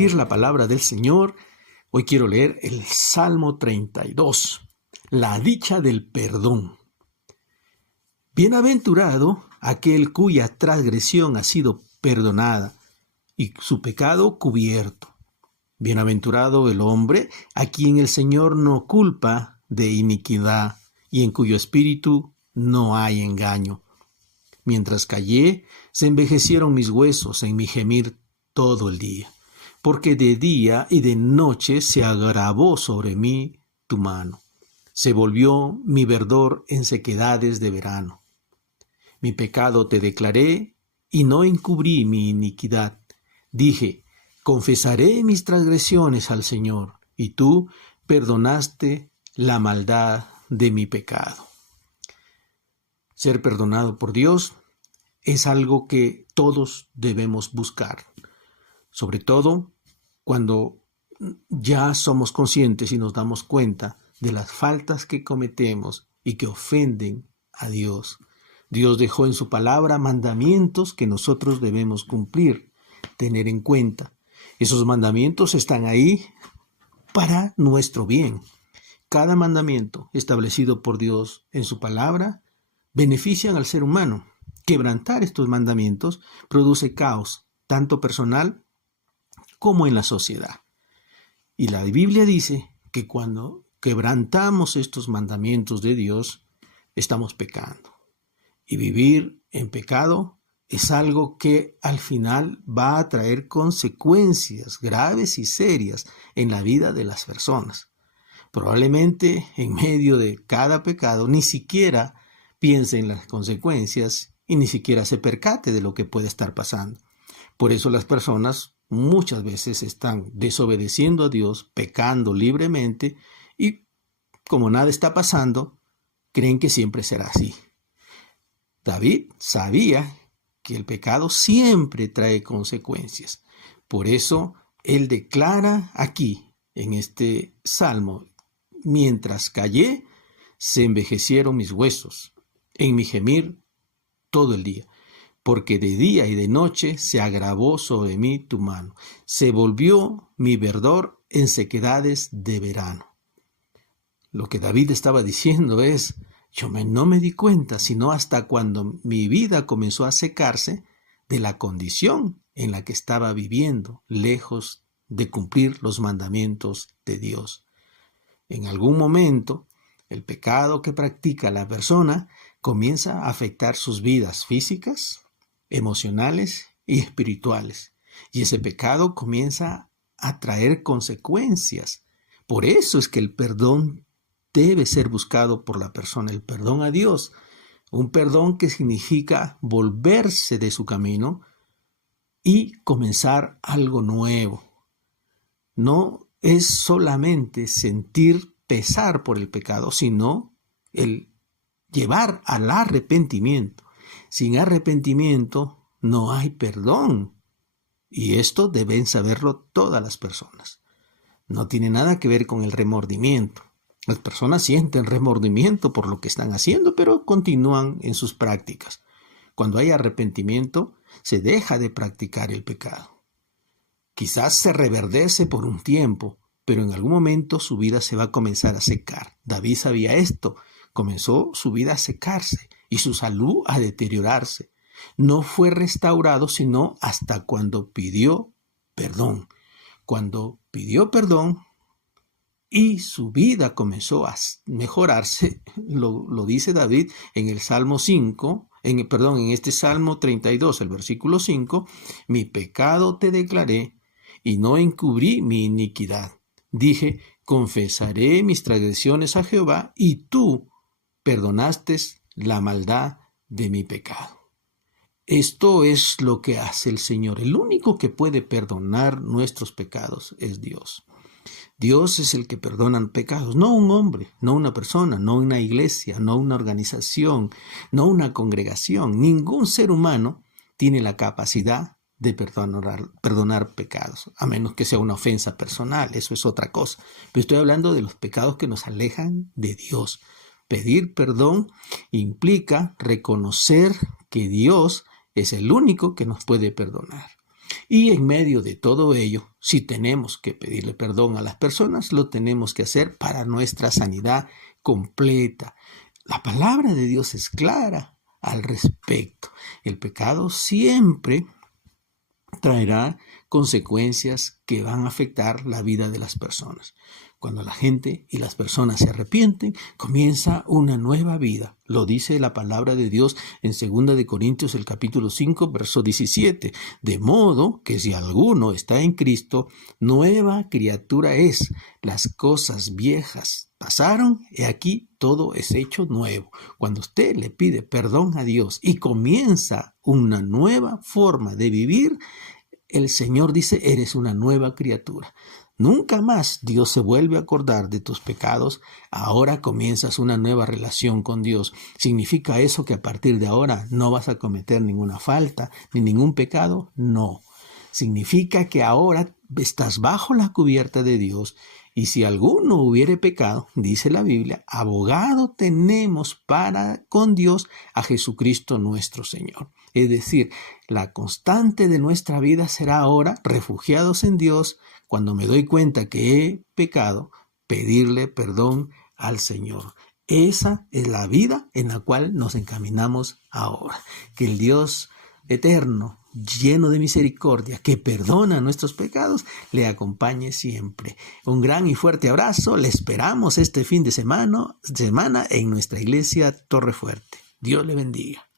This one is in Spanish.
compartir la palabra del Señor. Hoy quiero leer el Salmo 32, la dicha del perdón. Bienaventurado aquel cuya transgresión ha sido perdonada y su pecado cubierto. Bienaventurado el hombre a quien el Señor no culpa de iniquidad y en cuyo espíritu no hay engaño. Mientras callé, se envejecieron mis huesos en mi gemir todo el día, porque de día y de noche se agravó sobre mí tu mano. Se volvió mi verdor en sequedades de verano. Mi pecado te declaré y no encubrí mi iniquidad. Dije, confesaré mis transgresiones al Señor, y tú perdonaste la maldad de mi pecado. Ser perdonado por Dios es algo que todos debemos buscar, sobre todo cuando ya somos conscientes y nos damos cuenta de las faltas que cometemos y que ofenden a Dios. Dios dejó en su palabra mandamientos que nosotros debemos cumplir, tener en cuenta. Esos mandamientos están ahí para nuestro bien. Cada mandamiento establecido por Dios en su palabra benefician al ser humano. Quebrantar estos mandamientos produce caos, tanto personal como en la sociedad. Y la Biblia dice que cuando quebrantamos estos mandamientos de Dios, estamos pecando. Y vivir en pecado es algo que al final va a traer consecuencias graves y serias en la vida de las personas. Probablemente en medio de cada pecado ni siquiera piense en las consecuencias y ni siquiera se percate de lo que puede estar pasando. Por eso las personas muchas veces están desobedeciendo a Dios, pecando libremente y como nada está pasando, creen que siempre será así. David sabía que el pecado siempre trae consecuencias. Por eso él declara aquí, en este salmo, mientras callé, se envejecieron mis huesos, en mi gemir todo el día, porque de día y de noche se agravó sobre mí tu mano, se volvió mi verdor en sequedades de verano. Lo que David estaba diciendo es, no me di cuenta, sino hasta cuando mi vida comenzó a secarse de la condición en la que estaba viviendo, lejos de cumplir los mandamientos de Dios. En algún momento, el pecado que practica la persona comienza a afectar sus vidas físicas, emocionales y espirituales. Y ese pecado comienza a traer consecuencias. Por eso es que el perdón debe ser buscado por la persona, el perdón a Dios. Un perdón que significa volverse de su camino y comenzar algo nuevo. No es solamente sentir pesar por el pecado, sino el llevar al arrepentimiento. Sin arrepentimiento no hay perdón. Y esto deben saberlo todas las personas. No tiene nada que ver con el remordimiento. Las personas sienten remordimiento por lo que están haciendo, pero continúan en sus prácticas. Cuando hay arrepentimiento, se deja de practicar el pecado. Quizás se reverdece por un tiempo, pero en algún momento su vida se va a comenzar a secar. David sabía esto. Comenzó su vida a secarse y su salud a deteriorarse. No fue restaurado sino hasta cuando pidió perdón. Cuando pidió perdón y su vida comenzó a mejorarse, lo dice David en el Salmo 5, en este Salmo 32, el versículo 5, mi pecado te declaré y no encubrí mi iniquidad. Dije, confesaré mis transgresiones a Jehová y tú perdonaste la maldad de mi pecado. Esto es lo que hace el Señor. El único que puede perdonar nuestros pecados es Dios. Dios es el que perdona pecados, no un hombre, no una persona, no una iglesia, no una organización, no una congregación. Ningún ser humano tiene la capacidad de perdonar pecados, a menos que sea una ofensa personal, eso es otra cosa. Pero estoy hablando de los pecados que nos alejan de Dios. Pedir perdón implica reconocer que Dios es el único que nos puede perdonar. Y en medio de todo ello, si tenemos que pedirle perdón a las personas, lo tenemos que hacer para nuestra sanidad completa. La palabra de Dios es clara al respecto. El pecado siempre traerá consecuencias que van a afectar la vida de las personas. Cuando la gente y las personas se arrepienten, comienza una nueva vida. Lo dice la palabra de Dios en 2 de Corintios, el capítulo 5, verso 17. De modo que si alguno está en Cristo, nueva criatura es. Las cosas viejas pasaron y aquí todo es hecho nuevo. Cuando usted le pide perdón a Dios y comienza una nueva forma de vivir, el Señor dice, eres una nueva criatura. Nunca más Dios se vuelve a acordar de tus pecados. Ahora comienzas una nueva relación con Dios. ¿Significa eso que a partir de ahora no vas a cometer ninguna falta ni ningún pecado? No. Significa que ahora estás bajo la cubierta de Dios y si alguno hubiere pecado, dice la Biblia, abogado tenemos para con Dios a Jesucristo nuestro Señor. Es decir, la constante de nuestra vida será ahora, refugiados en Dios, cuando me doy cuenta que he pecado, pedirle perdón al Señor. Esa es la vida en la cual nos encaminamos ahora. Que el Dios eterno, lleno de misericordia, que perdona nuestros pecados, le acompañe siempre. Un gran y fuerte abrazo. Le esperamos este fin de semana en nuestra iglesia Torre Fuerte. Dios le bendiga.